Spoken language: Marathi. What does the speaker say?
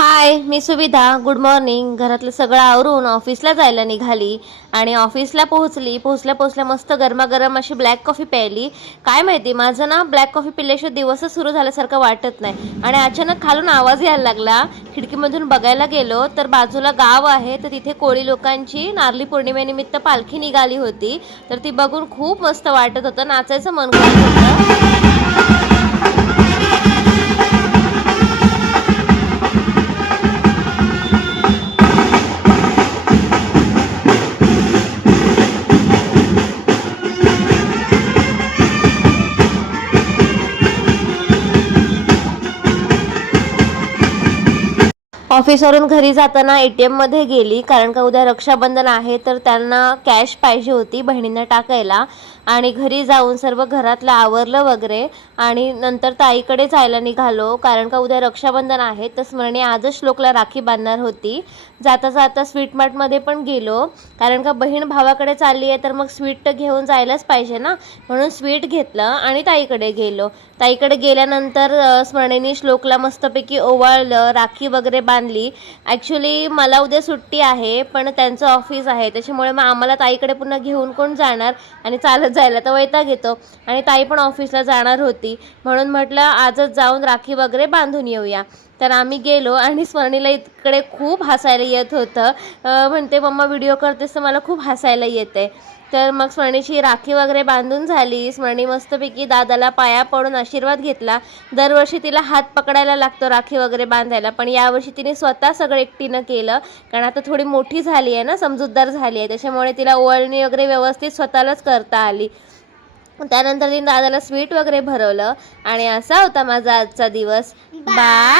हाय, मी सुविधा. Good morning. घरातलं सगळं आवरून ऑफिसला जायला निघाली आणि ऑफिसला पोहोचल्या मस्त गरमागरम अशी ब्लॅक कॉफी प्यायली. काय माहिती, माझं ना ब्लॅक कॉफी पिल्याशिवाय दिवसच सुरू झाल्यासारखं वाटत नाही. आणि अचानक खालून आवाज यायला लागला. खिडकीमधून बघायला गेलो तर बाजूला गाव आहे, तर तिथे कोळी लोकांची नारळी पौर्णिमेनिमित्त पालखी निघाली होती. तर ती बघून खूप मस्त वाटत होतं, नाचायचं मन करत होतं. ऑफिसवरून घरी जाताना ATM मध्ये गेली, कारण का उद्या रक्षाबंधन आहे, तर त्यांना कॅश पाहिजे होती बहिणींना टाकायला. आणि घरी जाऊन सर्व घरातलं आवरलं वगैरे आणि नंतर ताईकडे जायला निघालो, कारण का उद्या रक्षाबंधन आहे. तर स्मरणी आजच श्लोकला राखी बांधणार होती. जाता जाता स्वीट मार्टमध्ये पण गेलो, कारण का बहीण भावाकडे चालली आहे, तर मग स्वीट तर घेऊन जायलाच पाहिजे ना. म्हणून स्वीट घेतलं आणि ताईकडे गेलो. ताईकडे गेल्यानंतर स्मरणीने श्लोकला मस्तपैकी ओवाळलं, राखी वगैरे बांधली. ॲक्च्युली मला उद्या सुट्टी आहे, पण त्यांचं ऑफिस आहे, त्याच्यामुळे मग आम्हाला ताईकडे पुन्हा घेऊन कोण जाणार, आणि चालत जायला तर वैताग येतो. आणि ताई पण ऑफिसला जाणार होती, म्हणून म्हटलं आजच जाऊन राखी वगैरे बांधून येऊया. तर आम्ही गेलो आणि स्मरणीला इकडे खूप हसायला येत होतं. म्हणते, मम्मा व्हिडिओ करतेस तर मला खूप हसायला येते. तर मग स्मरणीची राखी वगैरे बांधून झाली. स्मरणी मस्तपैकी दादाला पाया पडून आशीर्वाद घेतला. दरवर्षी तिला हात पकडायला लागतो राखी वगैरे बांधायला, पण यावर्षी तिने स्वतः सगळं एकटीनं केलं, कारण आता थोडी मोठी झाली आहे ना, समजूतदार झाली आहे, त्याच्यामुळे तिला ओवाळणी वगैरे व्यवस्थित स्वतःलाच करता आली. त्यानंतर तिने दादाला स्वीट वगैरे भरवलं आणि असा होता माझा आजचा दिवस. बाय.